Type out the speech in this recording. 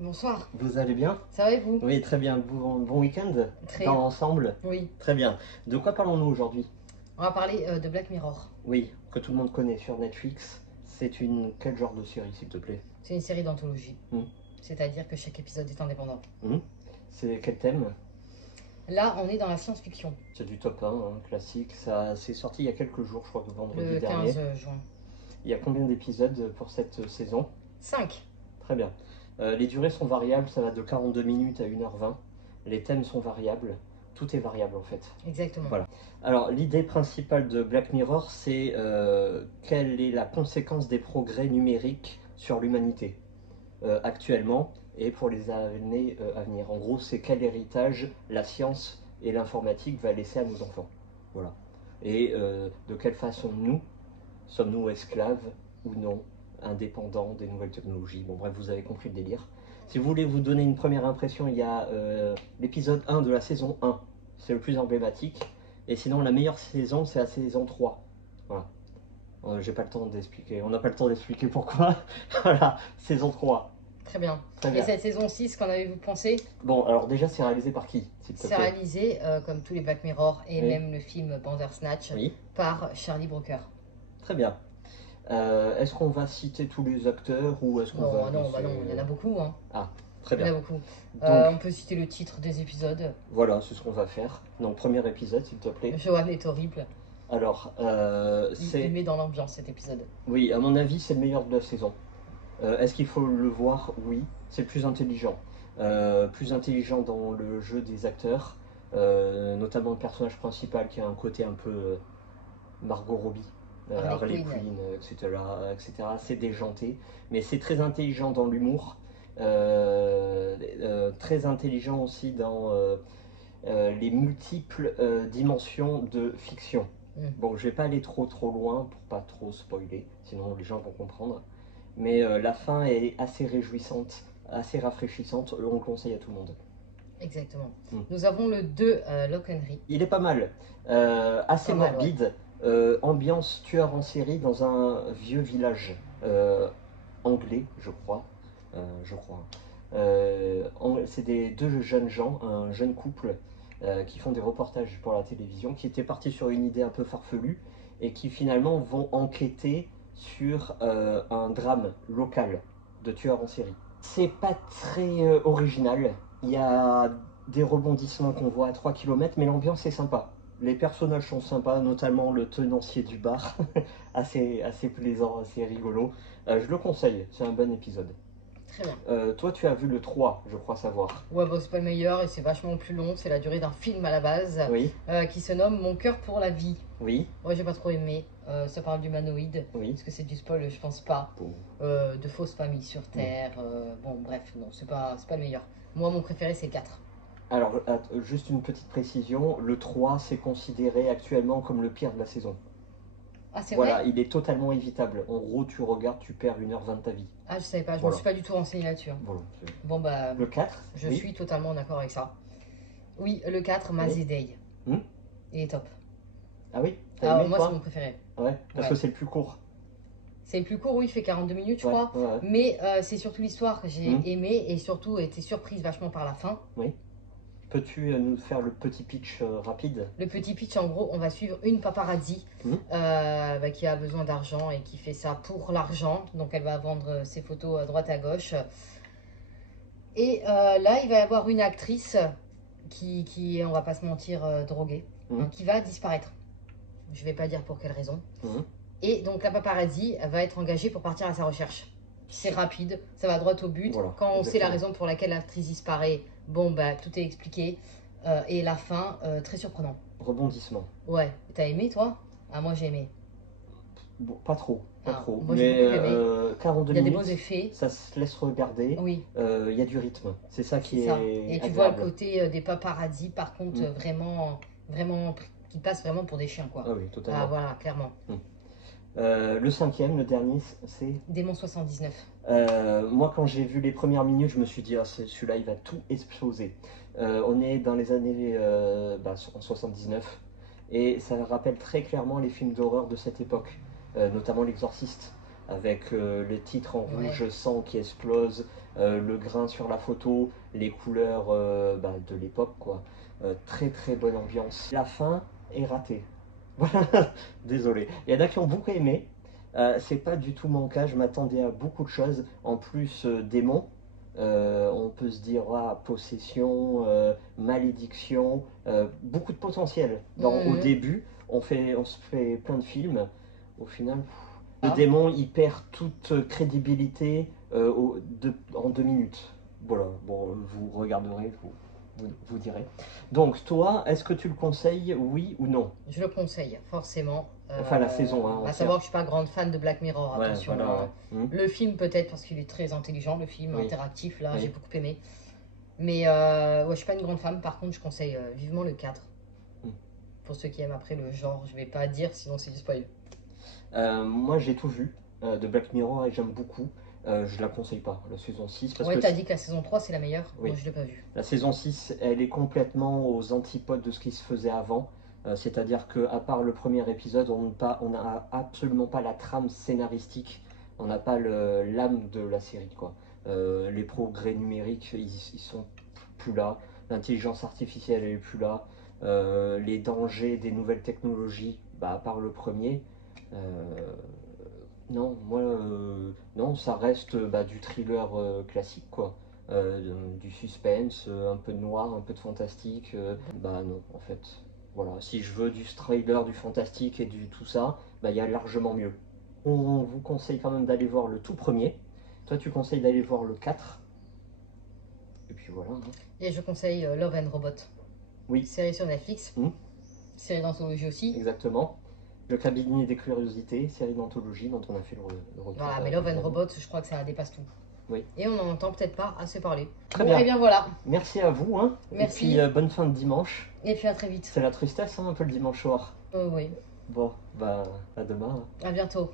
Bonsoir, Vous allez bien? ça va et vous? Oui, très bien. Bon week-end Très. dans l'ensemble? Oui, Très bien. De quoi parlons-nous aujourd'hui? on va parler de Black Mirror. Oui, que tout le monde connaît sur Netflix. C'est une... Quel genre de série, s'il te plaît? C'est une série d'anthologie, Hmm. c'est-à-dire que chaque épisode est indépendant. Hmm. C'est quel thème? Là, on est dans la science-fiction, C'est du top 1, hein, classique. Ça, c'est sorti il y a quelques jours, je crois que vendredi le dernier. 15 juin. Il y a combien d'épisodes pour cette saison? 5. Très bien. Les durées sont variables, ça va de 42 minutes à 1h20. Les thèmes sont variables. Tout est variable en fait. Exactement. Voilà. Alors, l'idée principale de Black Mirror, c'est quelle est la conséquence des progrès numériques sur l'humanité actuellement et pour les années à venir. En gros, c'est quel héritage la science et l'informatique va laisser à nos enfants. Voilà. Et de quelle façon nous, sommes-nous esclaves ou non, indépendants des nouvelles technologies. Bon bref, vous avez compris le délire. Si vous voulez vous donner une première impression, il y a l'épisode 1 de la saison 1. C'est le plus emblématique. Et sinon, la meilleure saison, c'est la saison 3. Voilà. J'ai pas le temps d'expliquer. On n'a pas le temps d'expliquer pourquoi. Voilà, saison 3. Très bien. Très Et bien. cette saison 6, qu'en avez-vous pensé? Bon, alors déjà, c'est réalisé par qui, s'il te C'est plaît? réalisé, comme tous les Black Mirror et Oui. même le film Bandersnatch, Oui, par Charlie Brooker. très bien. Est-ce qu'on va citer tous les acteurs ou est-ce qu'on Non, va non, laisser- bah non, il y en a beaucoup. Hein. Ah, très Il y en a bien. beaucoup. Donc, On peut citer le titre des épisodes. voilà, c'est ce qu'on va faire. Donc, premier épisode, s'il te plaît. Johan est horrible. Alors, Il met dans l'ambiance cet épisode. Oui, à mon avis, c'est le meilleur de la saison. Est-ce qu'il faut le voir? Oui, c'est le plus intelligent. Plus intelligent dans le jeu des acteurs, notamment le personnage principal qui a un côté un peu Margot Robbie, Harley Harley Quinn. Quinn, etc. C'est déjanté, mais c'est très intelligent dans l'humour, très intelligent aussi dans les multiples dimensions de fiction. Bon, je vais pas aller trop loin pour pas trop spoiler, sinon les gens vont comprendre. Mais la fin est assez réjouissante, assez rafraîchissante, on le conseille à tout le monde. Exactement. Nous avons le 2, Lock Henry. Il est pas mal, assez Pas mal, morbide, ambiance tueur en série dans un vieux village anglais, je crois. C'est deux jeunes gens, un jeune couple qui font des reportages pour la télévision, qui étaient partis sur une idée un peu farfelue et qui finalement vont enquêter sur un drame local de tueurs en série. C'est pas très original, il y a des rebondissements qu'on voit à 3 km, mais l'ambiance est sympa. Les personnages sont sympas, notamment le tenancier du bar, assez plaisant, assez rigolo. Je le conseille, c'est un bon épisode. Très bien. Toi, tu as vu le 3, je crois savoir. Ouais, bah, c'est pas le meilleur et c'est vachement plus long. C'est la durée d'un film à la base Oui, qui se nomme Mon cœur pour la vie. oui, Moi, j'ai pas trop aimé. Ça parle d'humanoïdes. oui. Est-ce que c'est du spoil? Je pense pas. Bon. De fausses familles sur Terre. Bon, bref, non, c'est pas le meilleur. Moi, mon préféré, c'est le 4. Alors, juste une petite précision, le 3, c'est considéré actuellement comme le pire de la saison. Ah, c'est Voilà, vrai? il est totalement évitable. En gros, tu regardes, tu perds 1h20 de ta vie. Ah, je savais pas. Je Voilà. me suis pas du tout renseignée là-dessus. Hein. Voilà. Bon, bah, Le 4, je oui. suis totalement d'accord avec ça. Oui, le 4, Mazedei. Hmm. Il est top. Ah oui, t'as aimé, Moi, toi? c'est mon préféré. Ouais, parce Ouais. que c'est le plus court. C'est le plus court, oui, il fait 42 minutes, je Ouais, crois. ouais. Mais c'est surtout l'histoire que j'ai Mhm. aimé et surtout été surprise vachement par la fin. Oui. Peux-tu nous faire le petit pitch rapide? Le petit pitch, en gros, on va suivre une paparazzi Mhm. qui a besoin d'argent et qui fait ça pour l'argent. Donc, elle va vendre ses photos à droite à gauche. Et là, il va y avoir une actrice qui on va pas se mentir, droguée, Mhm. qui va disparaître. Je vais pas dire pour quelle raison. Mhm. Et donc la paparazzi va être engagée pour partir à sa recherche. C'est rapide, ça va droit au but. Voilà, Quand on sait la exactement. raison pour laquelle l'actrice disparaît, bon bah tout est expliqué. Et la fin, très surprenant. Rebondissement. Ouais, t'as aimé toi? Ah moi j'ai aimé. Bon, pas trop, pas Ah, trop. moi, j'ai Mais beaucoup aimé. 42 Il y a des minutes, beaux effets. ça se laisse regarder. Oui, Il y a du rythme. C'est ça qui c'est ça. est Et tu vois le agréable. côté des paparazzi par contre vraiment, qui passent vraiment pour des chiens quoi. Ah oui, Ah totalement. voilà, clairement. Le cinquième, le dernier, c'est... Démon 79. Moi, quand j'ai vu les premières minutes, je me suis dit, ah, celui-là, il va tout exploser. On est dans les années en 79, et ça rappelle très clairement les films d'horreur de cette époque, notamment L'Exorciste, avec le titre en Ouais. rouge sang qui explose, le grain sur la photo, les couleurs de l'époque, quoi. Très très bonne ambiance. La fin est ratée. Voilà, désolé. Il y en a qui ont beaucoup aimé. C'est pas du tout mon cas, je m'attendais à beaucoup de choses. En plus, démon, on peut se dire ah, possession, malédiction, beaucoup de potentiel. Au Mhm. début, on se fait plein de films. Au final, le Ah. démon, il perd toute crédibilité en 2 minutes. Voilà, bon, vous regarderez, vous direz. Donc, toi, est-ce que tu le conseilles, oui ou non? Je le conseille, forcément. Enfin, la saison hein, À entière. savoir que je suis pas grande fan de Black Mirror, Ouais, attention, voilà, hein. ouais. Le film peut-être parce qu'il est très intelligent, le film Oui. interactif, là, Oui. j'ai beaucoup aimé. Mais ouais, je suis pas une grande fan, par contre je conseille vivement le 4. Mm. Pour ceux qui aiment après le genre, je vais pas dire, sinon c'est du spoil. Moi, j'ai tout vu de Black Mirror et j'aime beaucoup. Je la conseille pas, la saison 6, parce Ouais, que t'as dit que la saison 3 c'est la meilleure, oui. moi je l'ai pas vue. La saison 6, elle est complètement aux antipodes de ce qui se faisait avant. C'est-à-dire qu'à part le premier épisode, on n'a absolument pas la trame scénaristique, on n'a pas l'âme de la série, quoi. Les progrès numériques, ils sont plus là. L'intelligence artificielle, elle est plus là. Les dangers des nouvelles technologies, à part le premier, euh, non, moi, non, ça reste du thriller classique, quoi. Du suspense, un peu de noir, un peu de fantastique. Bah non, en fait. Voilà, si je veux du thriller, du fantastique et du tout ça, il y a largement mieux. On vous conseille quand même d'aller voir le tout premier. Toi, tu conseilles d'aller voir le 4. Et puis voilà, hein. Et je conseille Love and Robot. Oui. Série sur Netflix. Série d'anthologie aussi. Exactement. Le cabinet des curiosités, série d'anthologie dont on a fait le retour. Voilà, mais Love and Robot, je crois que ça dépasse tout. Oui. Et on n'en entend peut-être pas assez parler. Très bien. Et bien voilà. Merci à vous. Hein. Merci. Et puis bonne fin de dimanche. Et puis à très vite. C'est la tristesse un peu le dimanche soir. Oui. Bon, à demain. À bientôt.